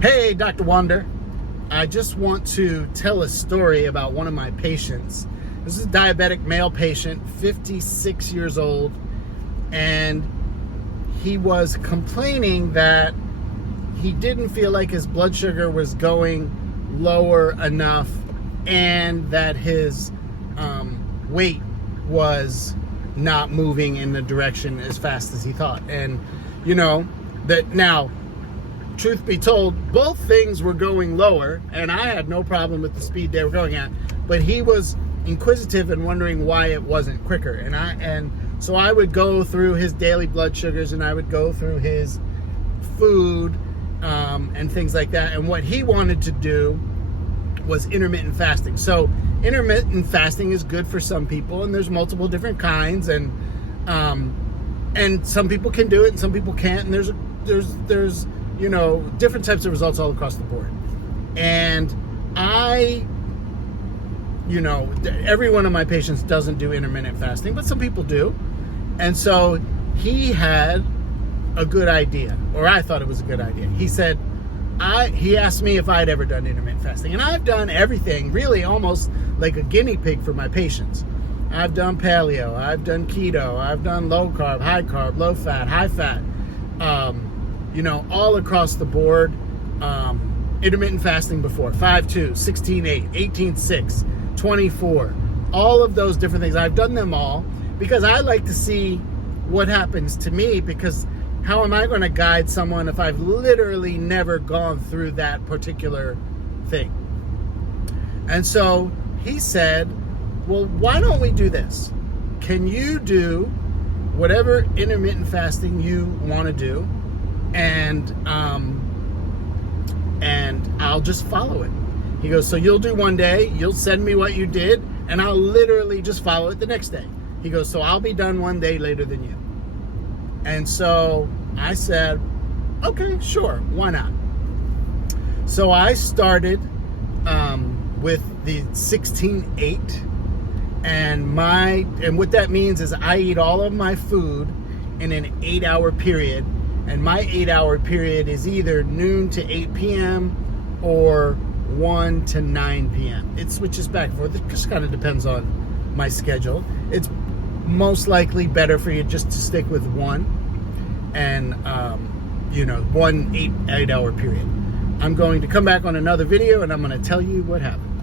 Hey, Dr. Wander. I just want to tell a story about one of my patients. This is a diabetic male patient, 56 years old, and he was complaining that he didn't feel like his blood sugar was going lower enough and that his weight was not moving in the direction as fast as he thought. And, you know, that now, truth be told, both things were going lower, and I had no problem with the speed they were going at, but he was inquisitive and wondering why it wasn't quicker. And so I would go through his daily blood sugars, and I would go through his food and things like that. And what he wanted to do was intermittent fasting. So intermittent fasting is good for some people, and there's multiple different kinds, and some people can do it and some people can't, and there's you know, different types of results all across the board. And you know, every one of my patients doesn't do intermittent fasting, but some people do. And so he had a good idea, or I thought it was a good idea. He said, he asked me if I'd ever done intermittent fasting. And I've done everything, really almost like a guinea pig for my patients. I've done paleo, I've done keto, I've done low carb, high carb, low fat, high fat, you know, all across the board. Intermittent fasting before, 5-2, 16-8, 18-6, 24, all of those different things. I've done them all because I like to see what happens to me, because how am I going to guide someone if I've literally never gone through that particular thing? And so he said, well, why don't we do this? Can you do whatever intermittent fasting you want to do, and I'll just follow it. He goes, so you'll do one day, you'll send me what you did, and I'll literally just follow it the next day. He goes, so I'll be done one day later than you. And so I said, okay, sure, why not? So I started with the 16-8, and what that means is I eat all of my food in an 8-hour period, and my 8-hour period is either noon to 8 p.m. or 1 to 9 p.m. It switches back and forth. It just kind of depends on my schedule. It's most likely better for you just to stick with one, and you know, one 8-hour period. I'm going to come back on another video, and I'm going to tell you what happened.